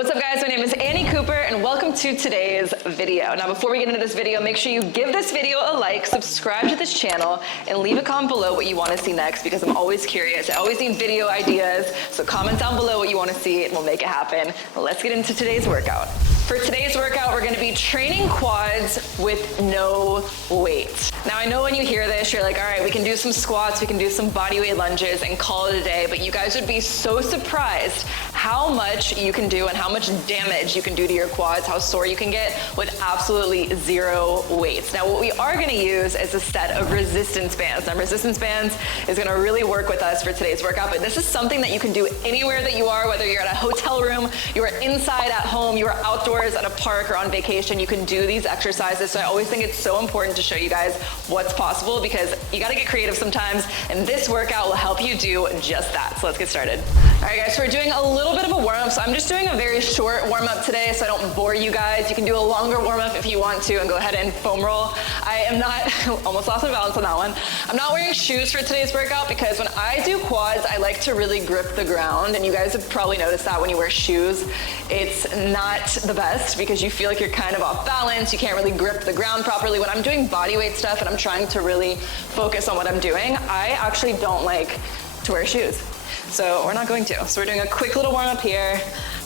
What's up guys, my name is Annie Cooper and welcome to today's video. Now before we get into this video, make sure you give this video a like, subscribe to this channel, and leave a comment below what you want to see next because I'm always curious. I always need video ideas, so comment down below what you want to see and we'll make it happen. Let's get into today's workout. For today's workout, we're going to be training quads with no weight. Now I know when you hear this, you're like, all right, we can do some squats, we can do some body weight lunges and call it a day, but you guys would be so surprised how much you can do and how much damage you can do to your quads, how sore you can get with absolutely zero weights. Now what we are going to use is a set of resistance bands. Now resistance bands is going to really work with us for today's workout, but this is something that you can do anywhere that you are, whether you're at a hotel room, you are inside at home, you are outdoors at a park or on vacation, you can do these exercises. So I always think it's so important to show you guys what's possible because you got to get creative sometimes, and this workout will help you do just that. So let's get started. All right guys, so we're doing a little bit of a warm-up. So I'm just doing a very short warm-up today so I don't bore you guys. You can do a longer warm-up if you want to and go ahead and foam roll. I am not, almost lost my balance on that one. I'm not wearing shoes for today's workout because when I do quads, I like to really grip the ground, and you guys have probably noticed that when you wear shoes, it's not the best because you feel like you're kind of off balance. You can't really grip the ground properly. When I'm doing body weight stuff and I'm trying to really focus on what I'm doing, I actually don't like to wear shoes. So we're not going to. So we're doing a quick little warm up here,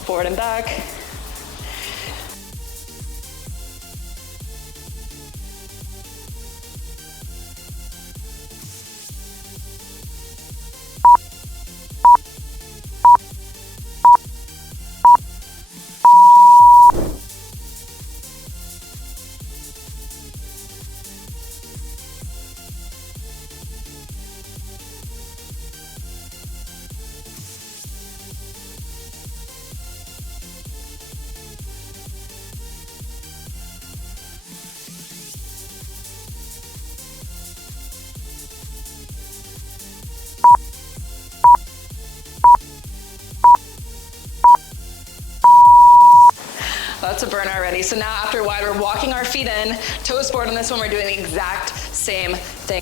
forward and back. That's a burn already. So now after a while, we're walking our feet in, toes forward on this one, we're doing the exact same thing.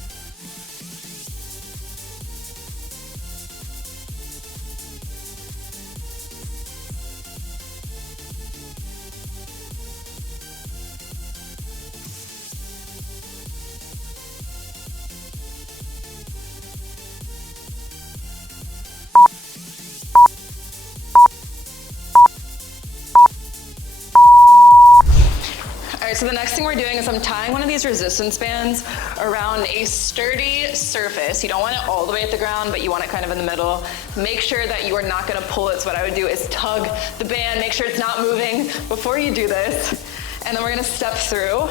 All right, so the next thing we're doing is I'm tying one of these resistance bands around a sturdy surface. You don't want it all the way at the ground, but you want it kind of in the middle. Make sure that you are not gonna pull it. So what I would do is tug the band, make sure it's not moving before you do this. And then we're gonna step through.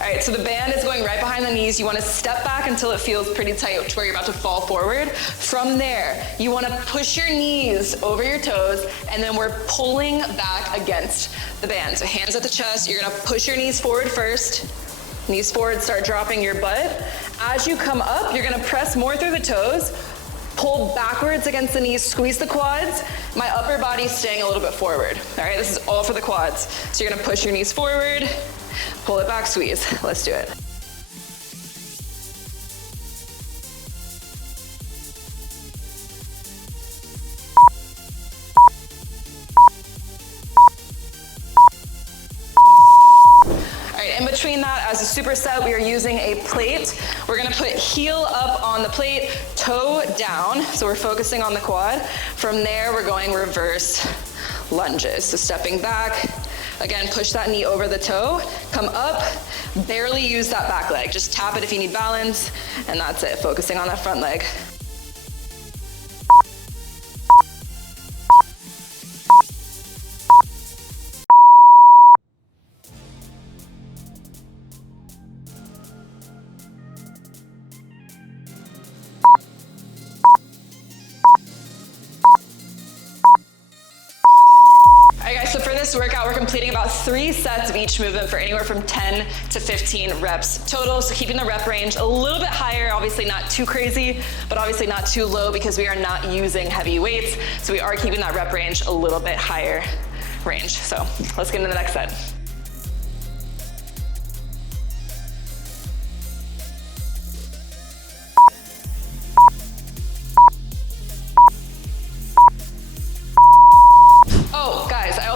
All right, so the band is going right behind the knees. You want to step back until it feels pretty tight to where you're about to fall forward. From there, you want to push your knees over your toes, and then we're pulling back against the band. So hands at the chest, you're going to push your knees forward first. Knees forward, start dropping your butt. As you come up, you're going to press more through the toes, pull backwards against the knees, squeeze the quads. My upper body's staying a little bit forward. All right, this is all for the quads. So you're going to push your knees forward, pull it back, squeeze. Let's do it. All right, in between that, as a superset, we are using a plate. We're gonna put heel up on the plate, toe down. So we're focusing on the quad. From there, we're going reverse lunges. So stepping back, again, push that knee over the toe, come up, barely use that back leg. Just tap it if you need balance, and that's it, focusing on that front leg. So for this workout, we're completing about 3 sets of each movement for anywhere from 10 to 15 reps total. So keeping the rep range a little bit higher, obviously not too crazy, but obviously not too low because we are not using heavy weights. So we are keeping that rep range a little bit higher range. So let's get into the next set.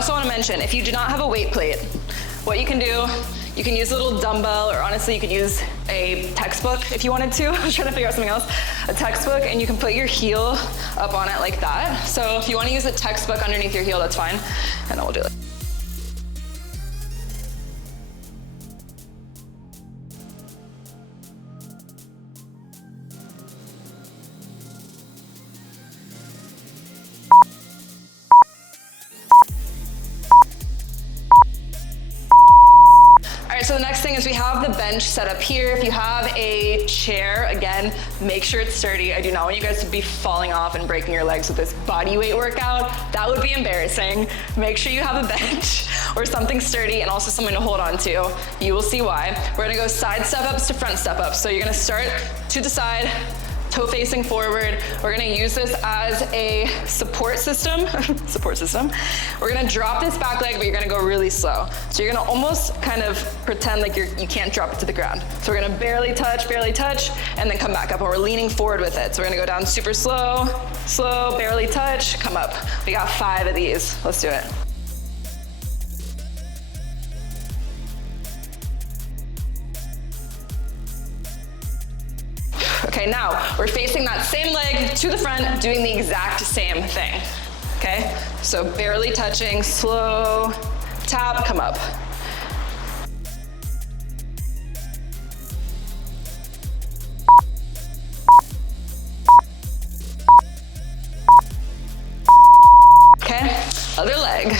also want to mention, if you do not have a weight plate, what you can do, you can use a little dumbbell, or honestly, you could use a textbook if you wanted to. I was trying to figure out something else. A textbook, and you can put your heel up on it like that. So if you want to use a textbook underneath your heel, that's fine. And then we'll do it. So the next thing is we have the bench set up here. If you have a chair, again, make sure it's sturdy. I do not want you guys to be falling off and breaking your legs with this body weight workout. That would be embarrassing. Make sure you have a bench or something sturdy and also something to hold on to. You will see why. We're gonna go side step ups to front step ups. So you're gonna start to the side, toe facing forward. We're gonna use this as a support system. We're gonna drop this back leg, but you're gonna go really slow. So you're gonna almost kind of pretend like you can't drop it to the ground. So we're gonna barely touch, and then come back up, and we're leaning forward with it. So we're gonna go down super slow, barely touch, come up. We got 5 of these. Let's do it. Okay, now we're facing that same leg to the front, doing the exact same thing. Okay, so barely touching, slow, tap, come up. Okay, other leg.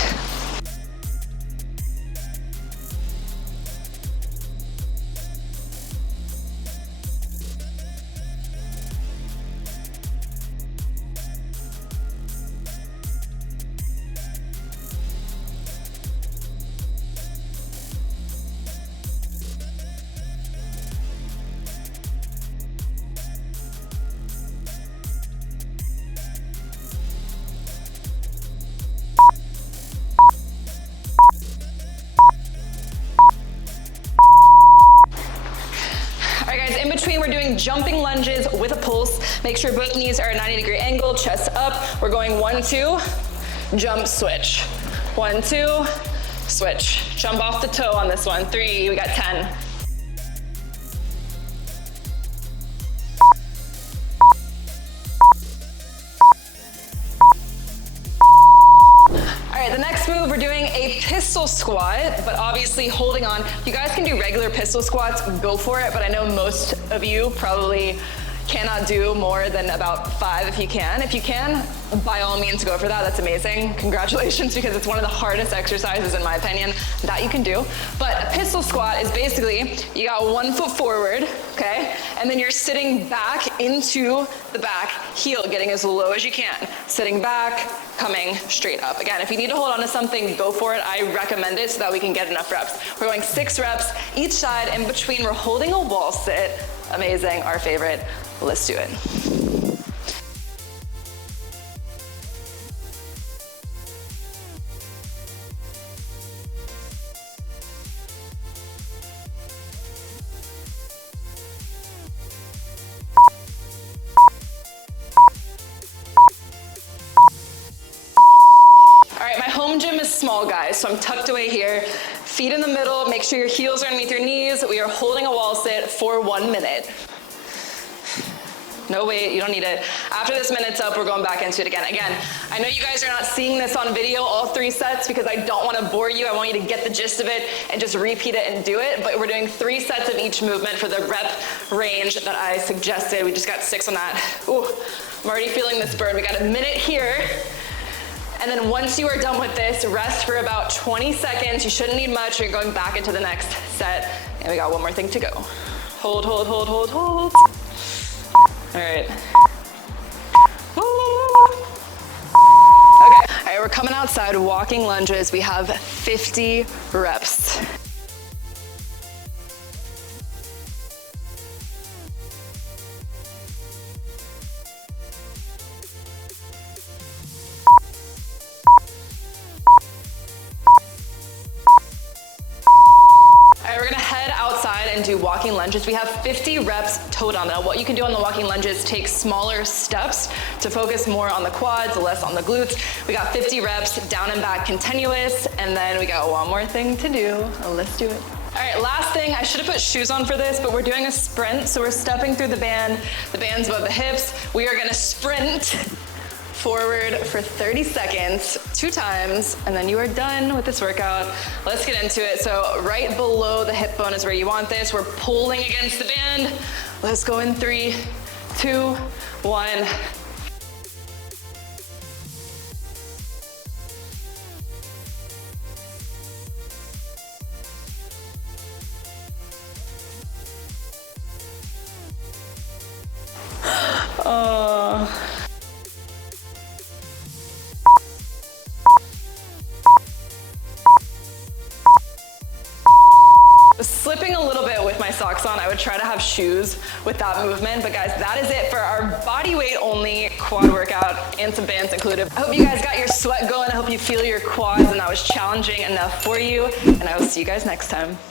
In between, we're doing jumping lunges with a pulse. Make sure both knees are at a 90-degree angle, chest up. We're going 1, 2, jump, switch. 1, 2, switch. Jump off the toe on this one. 3, we got 10. All right, the next move, we're doing a pistol squat, but obviously holding on. You guys can do regular pistol squats, go for it, but I know most of you probably cannot do more than about 5 if you can. If you can, by all means go for that, that's amazing. Congratulations, because it's one of the hardest exercises in my opinion that you can do. But a pistol squat is basically, you got 1 foot forward, okay? And then you're sitting back into the back heel, getting as low as you can. Sitting back, coming straight up. Again, if you need to hold on to something, go for it. I recommend it so that we can get enough reps. We're going 6 reps each side. In between, we're holding a wall sit. Amazing, our favorite. Let's do it. All right, my home gym is small, guys, so I'm tucked away here. Feet in the middle, make sure your heels are underneath your knees. We are holding a wall sit for 1 minute. No weight, you don't need it. After this minute's up, we're going back into it again. Again, I know you guys are not seeing this on video, all 3 sets, because I don't want to bore you. I want you to get the gist of it and just repeat it and do it. But we're doing 3 sets of each movement for the rep range that I suggested. We just got 6 on that. Ooh, I'm already feeling this burn. We got a minute here. And then once you are done with this, rest for about 20 seconds. You shouldn't need much. You're going back into the next set. And we got 1 more thing to go. Hold, hold, hold, hold, hold. All right. Okay. All right, we're coming outside, walking lunges. We have 50 reps. and do walking lunges. We have 50 reps total. Now, what you can do on the walking lunges, take smaller steps to focus more on the quads, less on the glutes. We got 50 reps, down and back continuous, and then we got one more thing to do. Let's do it. All right, last thing, I should have put shoes on for this, but we're doing a sprint. So we're stepping through the band's above the hips. We are gonna sprint forward for 30 seconds, 2 times, and then you are done with this workout. Let's get into it. So right below the hip bone is where you want this. We're pulling against the band. Let's go in 3, 2, 1. Slipping a little bit with my socks on. I would try to have shoes with that movement, but guys, that is it for our body weight only quad workout and some bands included. I hope you guys got your sweat going. I hope you feel your quads and that was challenging enough for you, and I will see you guys next time.